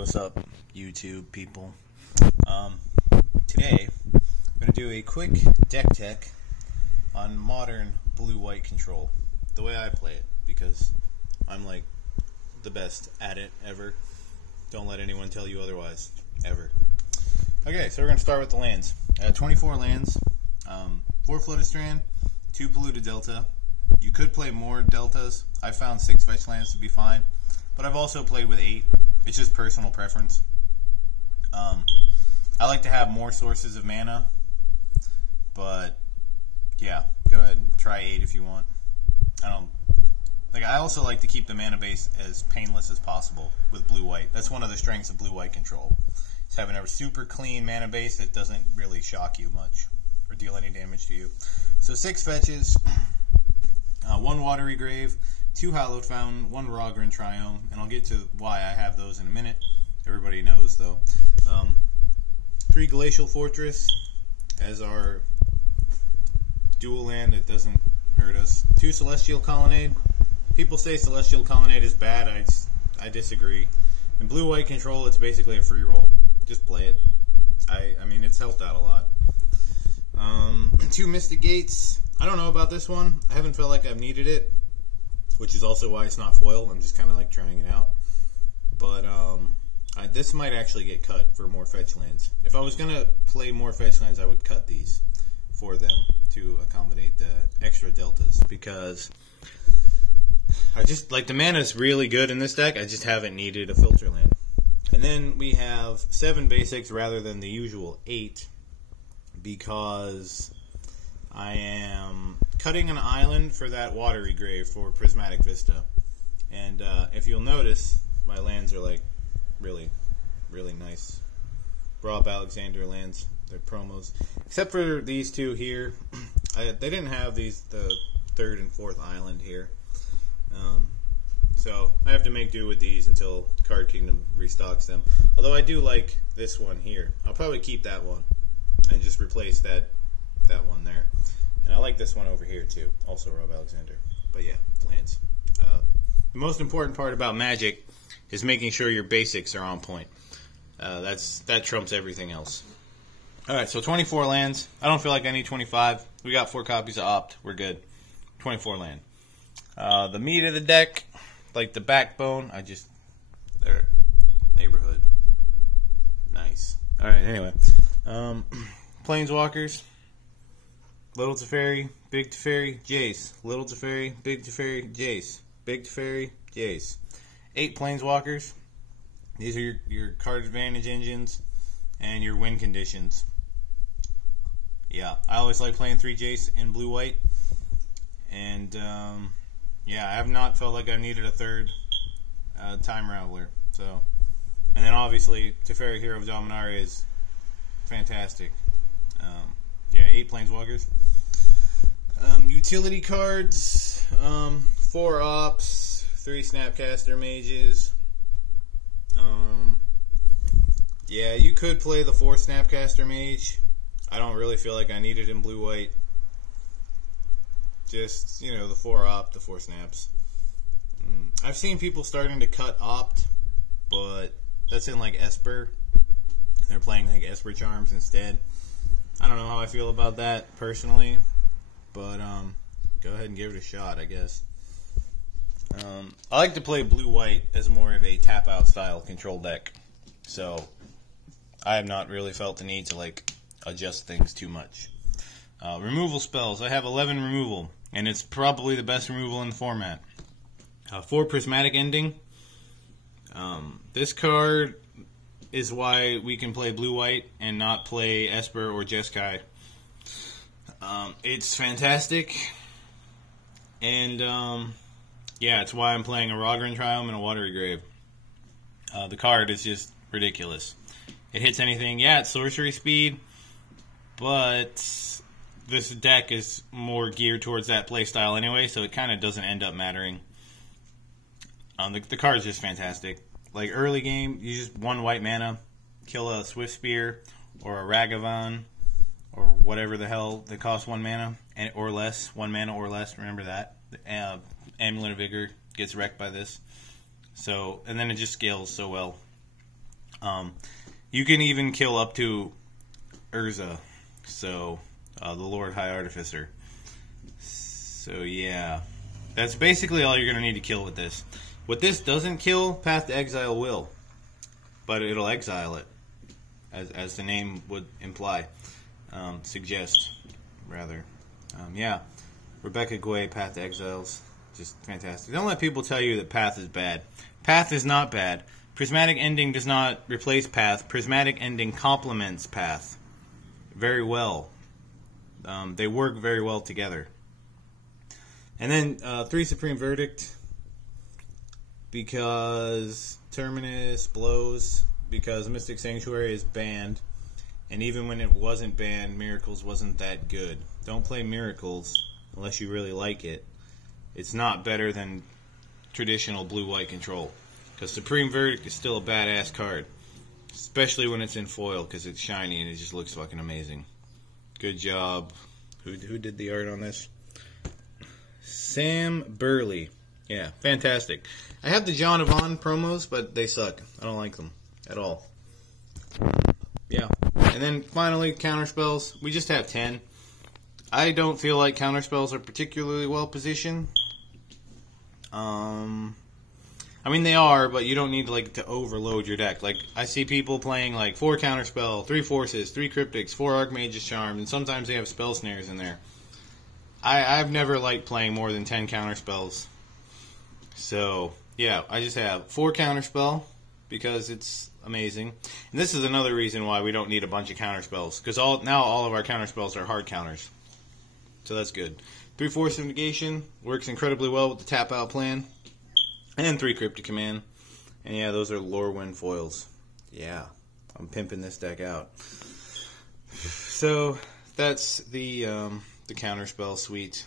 what's up, YouTube people? Today, I'm going to do a quick deck tech on modern blue-white control. The way I play it, because I'm like the best at it ever. Don't let anyone tell you otherwise, ever. Okay, so we're going to start with the lands. I have 24 lands, 4 Floated Strand, 2 Polluted Delta. You could play more deltas. I found 6 fetch lands to be fine, but I've also played with 8. It's just personal preference. I like to have more sources of mana, but yeah, go ahead and try 8 if you want. I also like to keep the mana base as painless as possible with blue-white. That's one of the strengths of blue-white control. It's having a super clean mana base that doesn't really shock you much or deal any damage to you. So 6 fetches, 1 Watery Grave, 2 Hallowed Fountain, 1 Rogran Triome, and I'll get to why I have those in a minute. Everybody knows, though. 3 Glacial Fortress as our dual land that doesn't hurt us. 2 Celestial Colonnade. People say Celestial Colonnade is bad. I disagree. In blue-white control, it's basically a free roll. Just play it. I mean, it's helped out a lot. 2 Mystic Gates. I don't know about this one. I haven't felt like I've needed it, which is also why it's not foil. I'm just kind of like trying it out. But this might actually get cut for more fetch lands. If I was going to play more fetch lands, I would cut these for them to accommodate the extra deltas, because I just like the mana is really good in this deck. I just haven't needed a filter land. And then we have 7 basics rather than the usual 8, because I am cutting an island for that Watery Grave for Prismatic Vista. And if you'll notice, my lands are like really, really nice. Rob Alexander lands, they're promos. Except for these 2 here. They didn't have the 3rd and 4th island here. So I have to make do with these until Card Kingdom restocks them. Although I do like this one here. I'll probably keep that one and just replace that one there. And I like this one over here too, also Rob Alexander. But yeah, lands. The most important part about Magic is making sure your basics are on point. That trumps everything else. Alright, so 24 lands. I don't feel like I need 25. We got 4 copies of Opt. We're good. 24 land. The meat of the deck, like the backbone, their neighborhood. Nice. Alright, anyway. Planeswalkers. Little Teferi, Big Teferi, Jace. Little Teferi, Big Teferi, Jace. Big Teferi, Jace. 8 Planeswalkers. These are your card advantage engines and your win conditions. Yeah, I always like playing 3 Jace in blue-white. And, yeah, I have not felt like I needed a 3rd Time Raveler. So, and then obviously, Teferi Hero of Dominaria is fantastic. Yeah, 8 Planeswalkers. Utility cards, 4 Ops, 3 Snapcaster Mages. Yeah, you could play the 4 Snapcaster Mage. I don't really feel like I need it in blue-white. Just, you know, the 4 Opt, the 4 Snaps. I've seen people starting to cut Opt, but that's in like Esper. They're playing like Esper Charms instead. I don't know how I feel about that personally, but go ahead and give it a shot, I guess. I like to play blue-white as more of a tap-out style control deck, so I have not really felt the need to like adjust things too much. Removal spells. I have 11 removal, and it's probably the best removal in the format. 4 Prismatic Ending. This card is why we can play blue-white and not play Esper or Jeskai. It's fantastic, and yeah, it's why I'm playing a Rogran Triome and a Watery Grave. The card is just ridiculous. It hits anything. Yeah, it's sorcery speed, but this deck is more geared towards that playstyle anyway, so it kind of doesn't end up mattering. The card is just fantastic. Like early game, you just 1 white mana, kill a Swift Spear or a Ragavan or whatever the hell that costs 1 mana or less. 1 mana or less. Remember that. Amulet of Vigor gets wrecked by this. So, and then it just scales so well. You can even kill up to Urza, so the Lord High Artificer. So yeah, that's basically all you're going to need to kill with this. What this doesn't kill, Path to Exile will, but it'll exile it, as the name would imply, suggest, rather. Yeah, Rebecca Guay, Path to Exiles, just fantastic. Don't let people tell you that Path is bad. Path is not bad. Prismatic Ending does not replace Path. Prismatic Ending complements Path very well. They work very well together. And then 3 Supreme Verdict, because Terminus blows, because Mystic Sanctuary is banned, and even when it wasn't banned, Miracles wasn't that good. Don't play Miracles unless you really like it. It's not better than traditional blue-white control, because Supreme Verdict is still a badass card, especially when it's in foil, because it's shiny and it just looks fucking amazing. Good job. Who did the art on this? Sam Burley. Yeah, fantastic. I have the John Yvonne promos, but they suck. I don't like them at all. Yeah. And then finally, counterspells. We just have 10. I don't feel like counterspells are particularly well positioned. I mean, they are, but you don't need to overload your deck. Like, I see people playing 4 counterspell, 3 forces, 3 cryptics, 4 Archmage's Charm, and sometimes they have spell snares in there. I've never liked playing more than 10 counterspells. So, yeah, I just have 4 counterspell because it's amazing. And this is another reason why we don't need a bunch of counterspells, because now all of our counterspells are hard counters. So that's good. 3 Force of Negation works incredibly well with the tap out plan. And 3 Cryptic Command. And yeah, those are Lorwyn foils. Yeah, I'm pimping this deck out. So that's the counterspell suite.